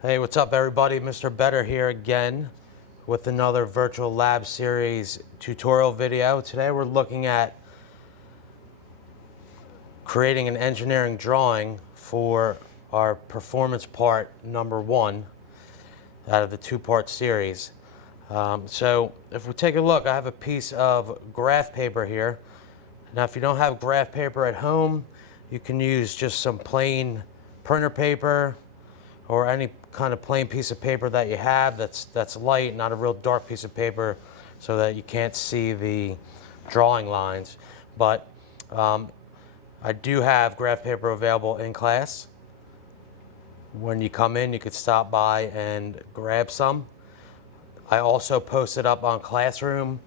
Hey, what's up everybody? Mr. Better here again with another virtual lab series tutorial video. Today we're looking at creating an engineering drawing for our performance part number 1 out of the 2-part series. So if we take a look, I have a piece of graph paper here. Now if you don't have graph paper at home, you can use just some plain printer paper or any kind of plain piece of paper that you have that's light, not a real dark piece of paper so that you can't see the drawing lines. But I do have graph paper available in class. When you come in, you could stop by and grab some. I also posted up on Classroom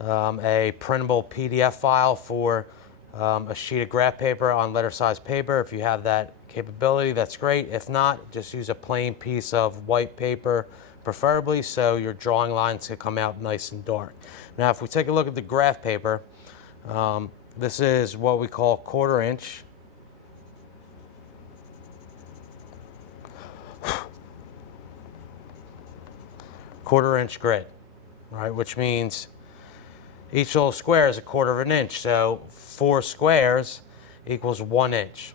a printable PDF file for a sheet of graph paper on letter size paper. If you have that capability, that's great. If not, just use a plain piece of white paper, preferably, so your drawing lines can come out nice and dark. Now, if we take a look at the graph paper, this is what we call 1/4 inch. Quarter-inch grid, right? Which means each little square is 1/4 inch. So 4 squares equals 1 inch.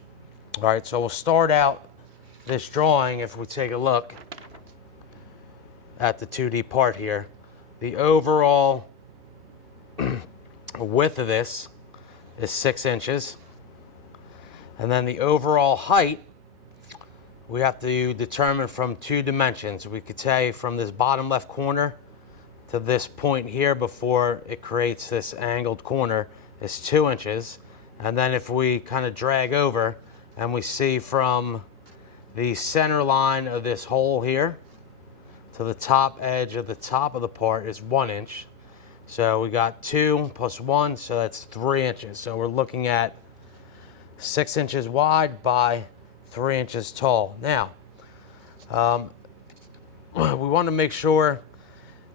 All right, so we'll start out this drawing. If we take a look at the 2D part here, the overall width of this is 6 inches. And then the overall height, we have to determine from 2 dimensions. We could say from this bottom left corner to this point here before it creates this angled corner is 2 inches. And then if we kind of drag over and we see from the center line of this hole here to the top edge of the top of the part is 1 inch. So we got 2 plus 1, so that's 3 inches. So we're looking at 6 inches wide by 3 inches tall. Now, we want to make sure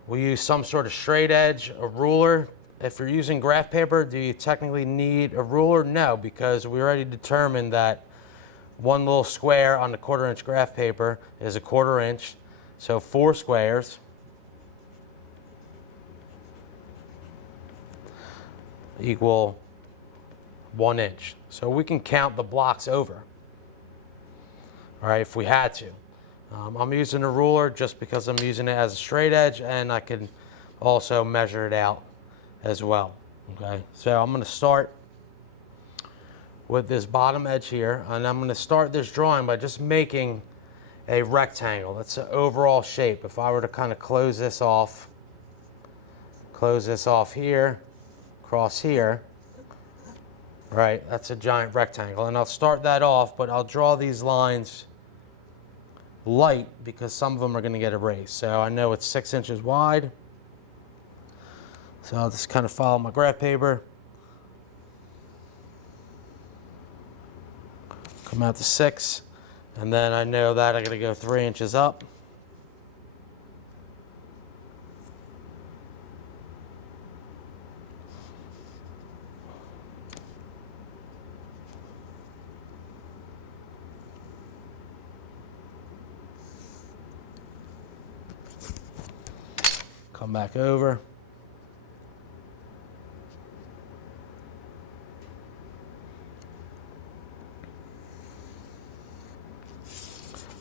we use some sort of straight edge, a ruler. If you're using graph paper, do you technically need a ruler? No, because we already determined that one little square on the 1/4 inch graph paper is 1/4 inch. So 4 squares equal 1 inch. So we can count the blocks over, all right, if we had to. I'm using a ruler just because I'm using it as a straight edge, and I can also measure it out as well. Okay, so I'm going to start with this bottom edge here, and I'm going to start this drawing by just making a rectangle. That's the overall shape. If I were to kind of close this off here, across here, right, that's a giant rectangle. And I'll start that off, but I'll draw these lines light because some of them are going to get erased. So I know it's 6 inches wide. So I'll just kind of follow my graph paper. Come out to 6. And then I know that I got to go 3 inches up. Come back over.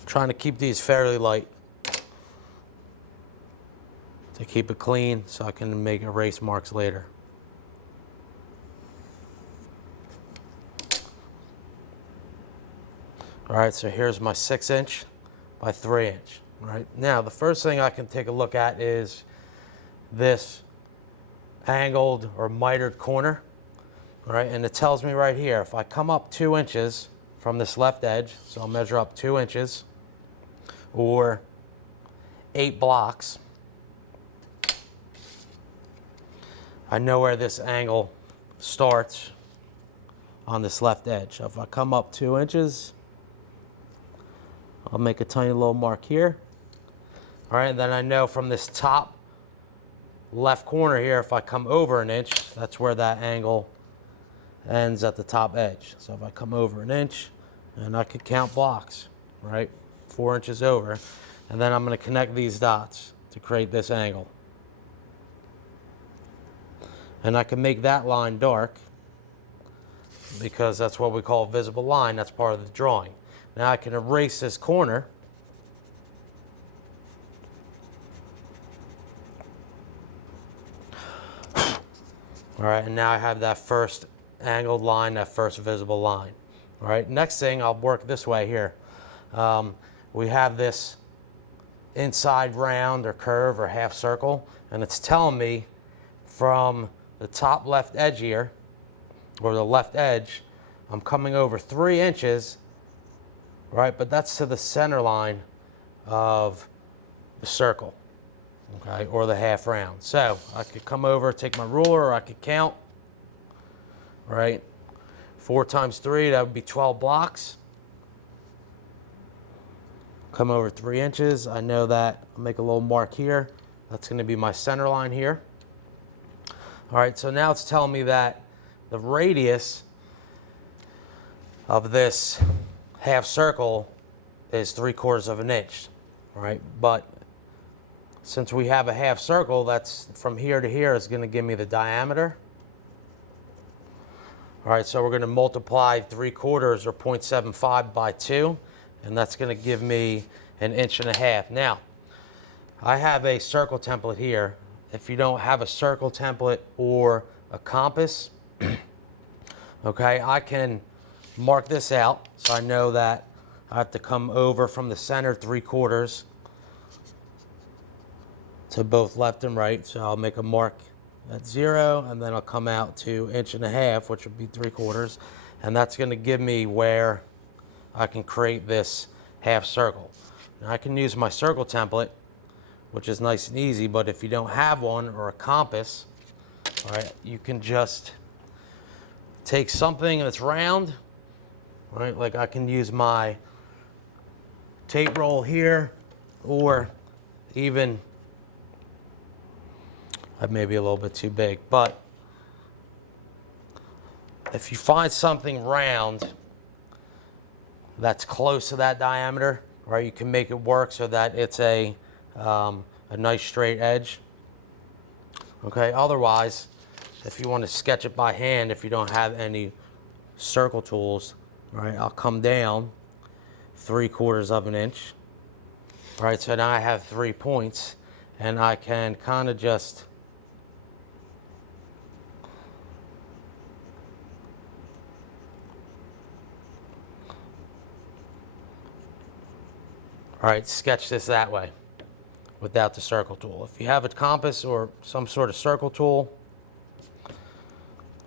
Trying to keep these fairly light to keep it clean so I can make erase marks later. All right, so here's my 6 inch by 3 inch. All right, now the first thing I can take a look at is this angled or mitered corner. All right, and it tells me right here, if I come up 2 inches from this left edge, so I'll measure up 2 inches, or 8 blocks, I know where this angle starts on this left edge. So if I come up 2 inches, I'll make a tiny little mark here. All right, and then I know from this top left corner here, if I come over 1 inch, that's where that angle ends at the top edge. So if I come over 1 inch, and I could count blocks, right? 4 inches over, and then I'm going to connect these dots to create this angle. And I can make that line dark because that's what we call a visible line. That's part of the drawing. Now I can erase this corner. All right, and now I have that first angled line, that first visible line. All right, next thing, I'll work this way here. We have this inside round or curve or half circle, and it's telling me from the top left edge here, or the left edge, I'm coming over 3 inches, right? But that's to the center line of the circle, okay, or the half round. So I could come over, take my ruler, or I could count, right? 4 times 3, that would be 12 blocks. Come over 3 inches. I know that. I'll make a little mark here. That's going to be my center line here. All right, so now it's telling me that the radius of this half circle is 3/4 of an inch, all right? But since we have a half circle, that's from here to here is going to give me the diameter. All right, so we're going to multiply 3/4 or 0.75 by 2, and that's going to give me 1.5 inches. Now, I have a circle template here. If you don't have a circle template or a compass, okay, I can mark this out so I know that I have to come over from the center 3/4 to both left and right. So I'll make a mark at 0, and then I'll come out to 1.5 inches, which would be 3/4, and that's going to give me where I can create this half circle. Now I can use my circle template, which is nice and easy, but if you don't have one or a compass, all right, you can just take something that's round, right? Like I can use my tape roll here, or even, that may be a little bit too big, but if you find something round that's close to that diameter, right, you can make it work so that it's a nice straight edge. Okay, otherwise, if you want to sketch it by hand, if you don't have any circle tools, right, I'll come down 3/4 of an inch. All right, so now I have 3 points, and I can kind of just sketch this that way without the circle tool. If you have a compass or some sort of circle tool,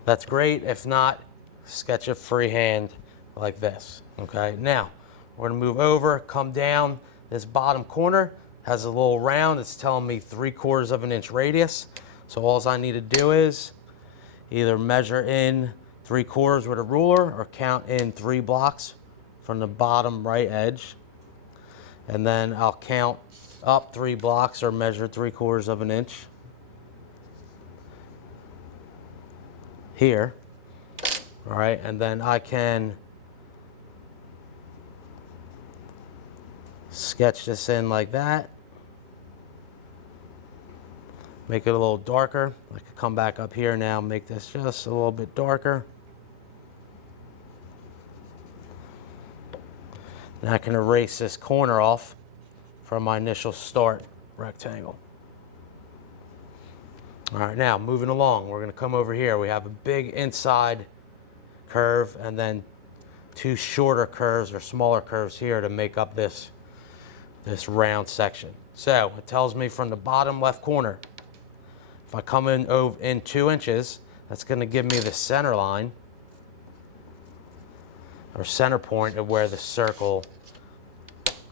that's great. If not, sketch it freehand like this, okay? Now, we're gonna move over, come down. This bottom corner has a little round. It's telling me 3/4 of an inch radius. So all I need to do is either measure in 3/4 with a ruler or count in 3 blocks from the bottom right edge. And then I'll count up 3 blocks or measure 3/4 of an inch here. All right, and then I can sketch this in like that. Make it a little darker. I could come back up here now, make this just a little bit darker. And I can erase this corner off from my initial start rectangle. All right, now moving along, we're going to come over here. We have a big inside curve and then 2 shorter curves or smaller curves here to make up this round section. So it tells me from the bottom left corner, if I come in 2 inches, that's going to give me the center line or center point of where the circle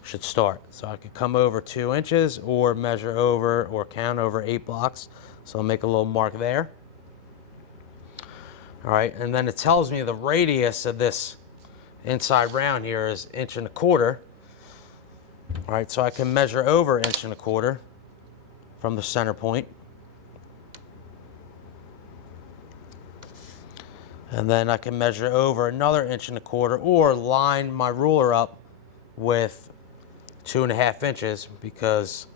should start. So I could come over 2 inches or measure over or count over 8 blocks. So I'll make a little mark there. All right, and then it tells me the radius of this inside round here is 1.25 inches. All right, so I can measure over 1.25 inches from the center point. And then I can measure over another 1.25 inches or line my ruler up with 2.5 inches, because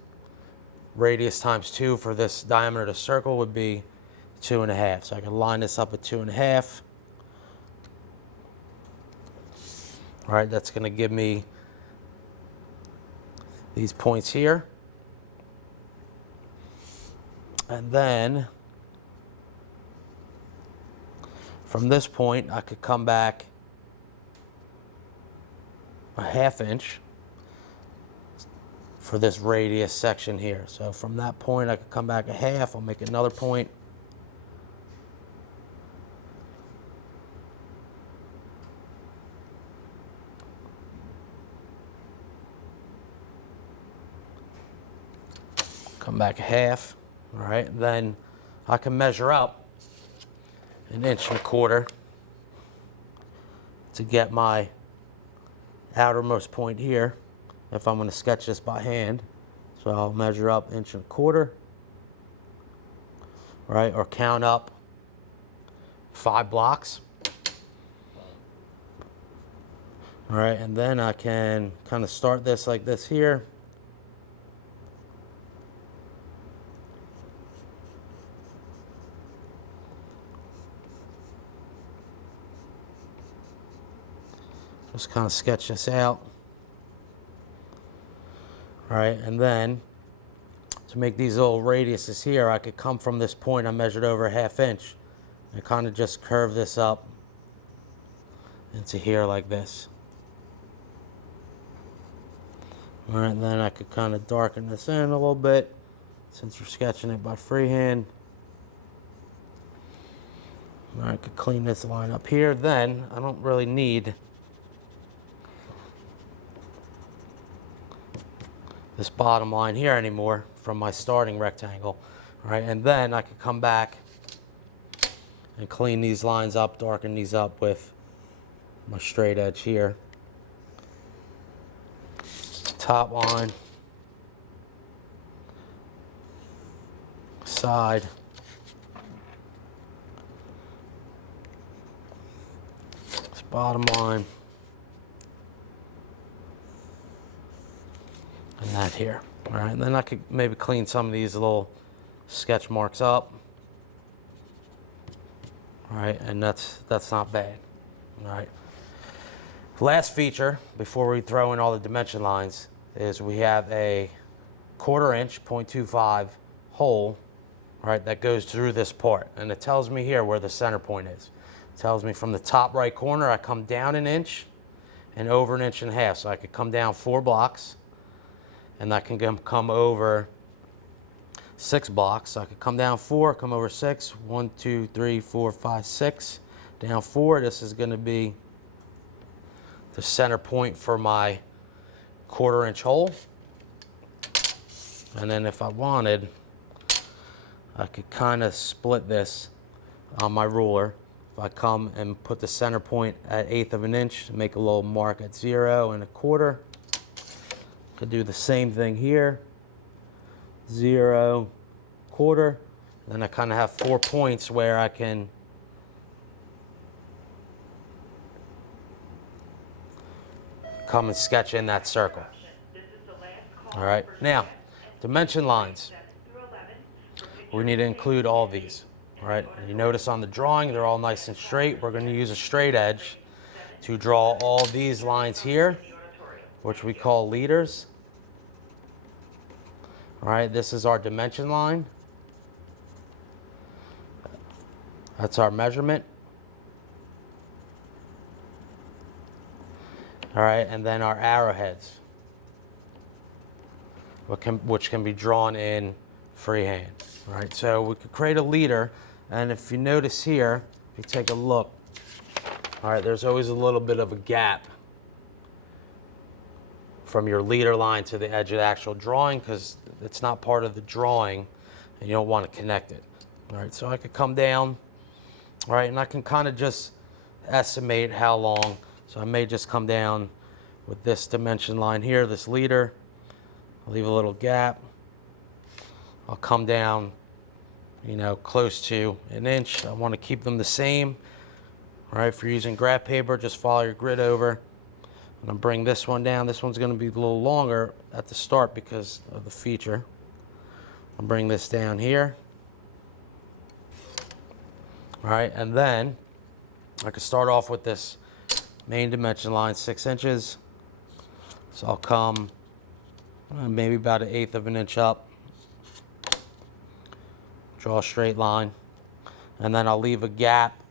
radius times 2 for this diameter of the circle would be 2.5. So I can line this up at 2.5. All right, that's going to give me these points here. And then from this point, I could come back a 1/2 inch for this radius section here. So from that point, I could come back a 1/2. I'll make another point. Come back a 1/2. All right, then I can measure up 1.25 inches to get my outermost point here if I'm going to sketch this by hand. So I'll measure up 1.25 inches, right, or count up 5 blocks. All right, and then I can kind of start this like this here. Just kind of sketch this out. All right, and then to make these little radiuses here, I could come from this point I measured over a 1/2 inch and kind of just curve this up into here like this. All right, and then I could kind of darken this in a little bit since we're sketching it by freehand. All right, I could clean this line up here. Then I don't really need this bottom line here anymore from my starting rectangle. All right, and then I could come back and clean these lines up, darken these up with my straight edge here. Top line, side, this bottom line, and that here. All right, and then I could maybe clean some of these little sketch marks up. All right, and that's not bad. All right. Last feature before we throw in all the dimension lines is we have a 1/4 inch, 0.25 hole, right, that goes through this part, and it tells me here where the center point is. It tells me from the top right corner I come down 1 inch and over 1.5 inches. So I could come down 4 blocks, and I can come over 6 blocks. So I could come down 4, come over 6. 1, 2, 3, 4, 5, 6. Down 4. This is going to be the center point for my 1/4 inch hole. And then if I wanted, I could kind of split this on my ruler. If I come and put the center point at 1/8 of an inch, make a little mark at 0 and 1/4. Could do the same thing here. 0, 1/4. Then I kind of have 4 points where I can come and sketch in that circle. All right, now dimension lines. We need to include all of these. All right, and you notice on the drawing they're all nice and straight. We're going to use a straight edge to draw all these lines here, which we call leaders. All right, this is our dimension line. That's our measurement. All right, and then our arrowheads, which can be drawn in freehand. All right, so we could create a leader, and if you notice here, if you take a look, all right, there's always a little bit of a gap from your leader line to the edge of the actual drawing because it's not part of the drawing and you don't want to connect it. All right, so I could come down, all right, and I can kind of just estimate how long. So I may just come down with this dimension line here, this leader. I'll leave a little gap. I'll come down, you know, close to 1 inch. I want to keep them the same. All right, if you're using graph paper, just follow your grid over. I'm going to bring this one down. This one's going to be a little longer at the start because of the feature. I'll bring this down here. All right, and then I can start off with this main dimension line, 6 inches. So I'll come maybe about 1/8 of an inch up, draw a straight line, and then I'll leave a gap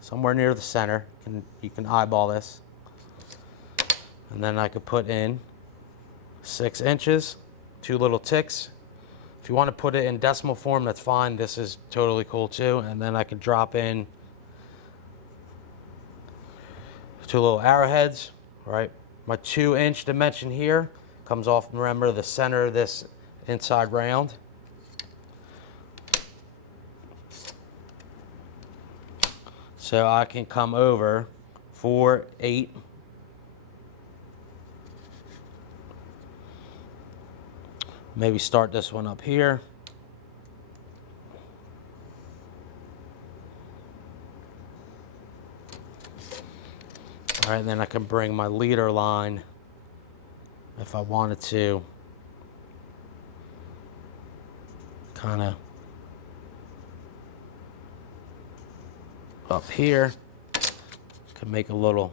somewhere near the center. You can eyeball this. And then I could put in 6 inches, 2 little ticks. If you want to put it in decimal form, that's fine. This is totally cool too. And then I could drop in 2 little arrowheads. All right, my 2-inch dimension here comes off, remember, the center of this inside round. So I can come over 4, 8. Maybe start this one up here. All right, then I can bring my leader line, if I wanted to, kind of up here. Can make a little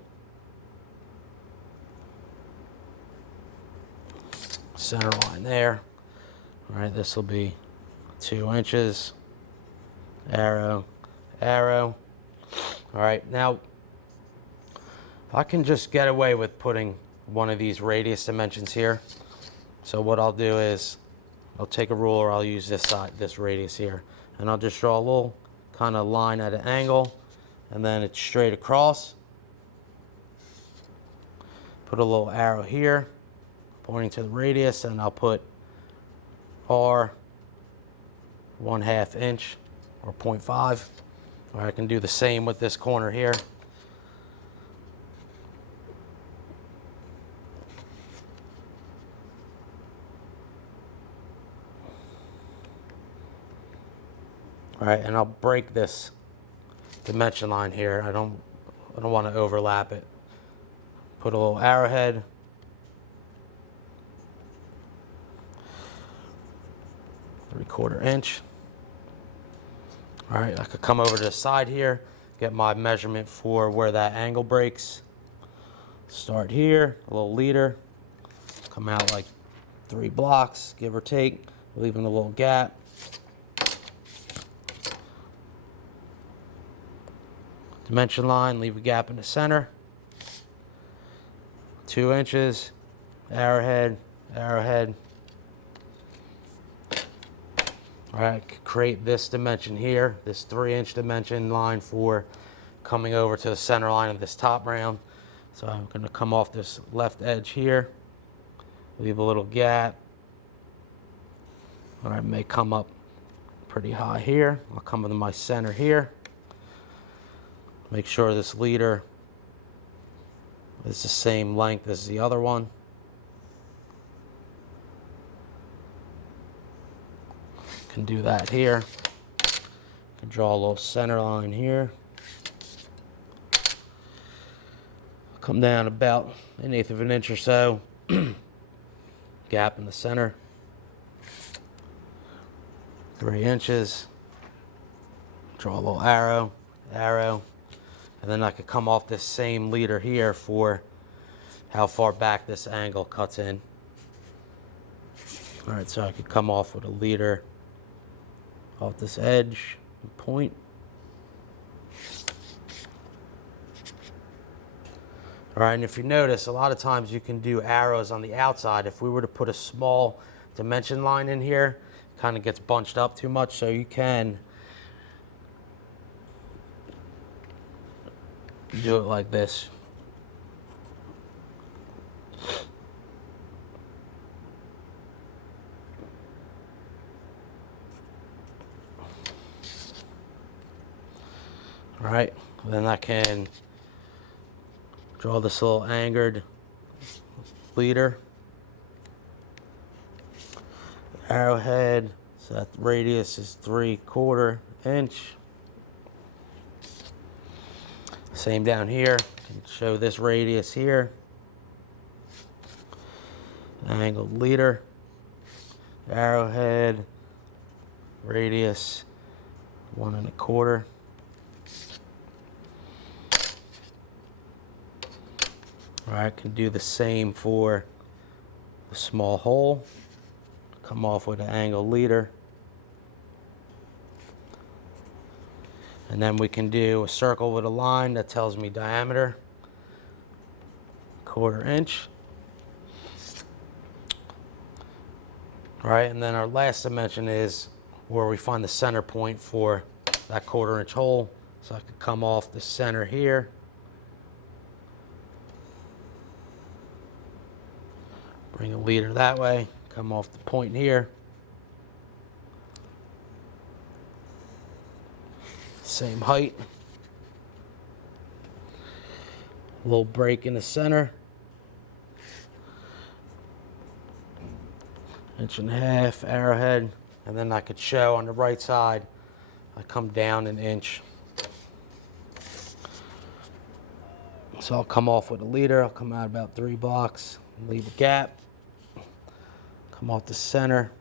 center line there. All right, this will be 2 inches, arrow, arrow. All right, now I can just get away with putting one of these radius dimensions here. So what I'll do is I'll take a ruler, I'll use this side, this radius here, and I'll just draw a little kind of line at an angle, and then it's straight across. Put a little arrow here pointing to the radius, and I'll put R 1/2 inch or 0.5. Or I can do the same with this corner here. All right, and I'll break this dimension line here. I don't want to overlap it. Put a little arrowhead. ¾ inch. All right, I could come over to the side here, get my measurement for where that angle breaks. Start here, a little leader, come out like 3 blocks, give or take, leaving a little gap. Dimension line, leave a gap in the center. 2 inches, arrowhead, arrowhead. All right, create this dimension here, this 3-inch dimension line for coming over to the center line of this top round. So I'm going to come off this left edge here, leave a little gap. All right, may come up pretty high here. I'll come into my center here. Make sure this leader is the same length as the other one. Can do that here. Can draw a little center line here. Come down about 1/8 of an inch or so. Gap in the center. 3 inches. Draw a little arrow, arrow. And then I could come off this same leader here for how far back this angle cuts in. All right, so I could come off with a leader off this edge and point. All right, and if you notice, a lot of times you can do arrows on the outside. If we were to put a small dimension line in here, it kind of gets bunched up too much, so you can do it like this. All right, then I can draw this little anchored leader. Arrowhead, so that radius is 3/4 inch. Same down here, can show this radius here. angled leader, arrowhead, radius 1 1/4. All right, can do the same for the small hole. Come off with an angled leader. And then we can do a circle with a line that tells me diameter, 1/4 inch. All right, and then our last dimension is where we find the center point for that 1/4 inch hole. So I could come off the center here. Bring a leader that way, come off the point here. Same height. A little break in the center. 1.5 inch arrowhead. And then I could show on the right side, I come down 1 inch. So I'll come off with a leader. I'll come out about 3 blocks, leave a gap. Come off the center.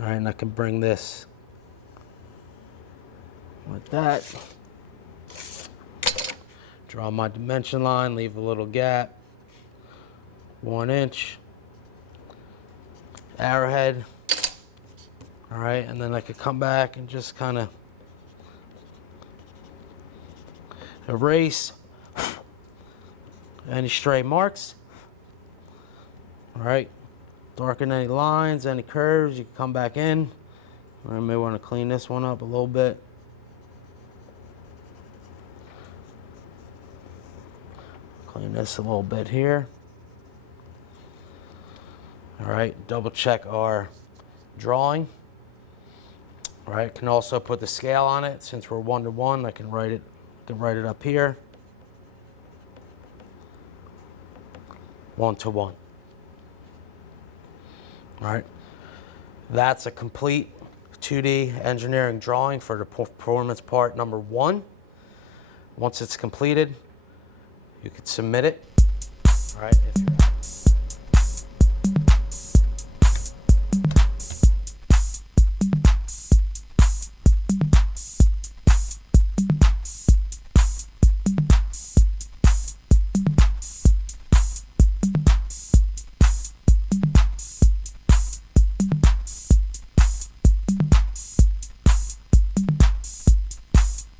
All right, and I can bring this like that. Draw my dimension line, leave a little gap. 1 inch. Arrowhead. All right, and then I could come back and just kind of erase any stray marks. All right, darken any lines, any curves, you can come back in. I may want to clean this one up a little bit. Clean this a little bit here. All right, double check our drawing. All right, can also put the scale on it. Since we're 1 to 1, I can write it up here. 1 to 1. All right, that's a complete 2D engineering drawing for the performance part number 1. Once it's completed, you could submit it. All right.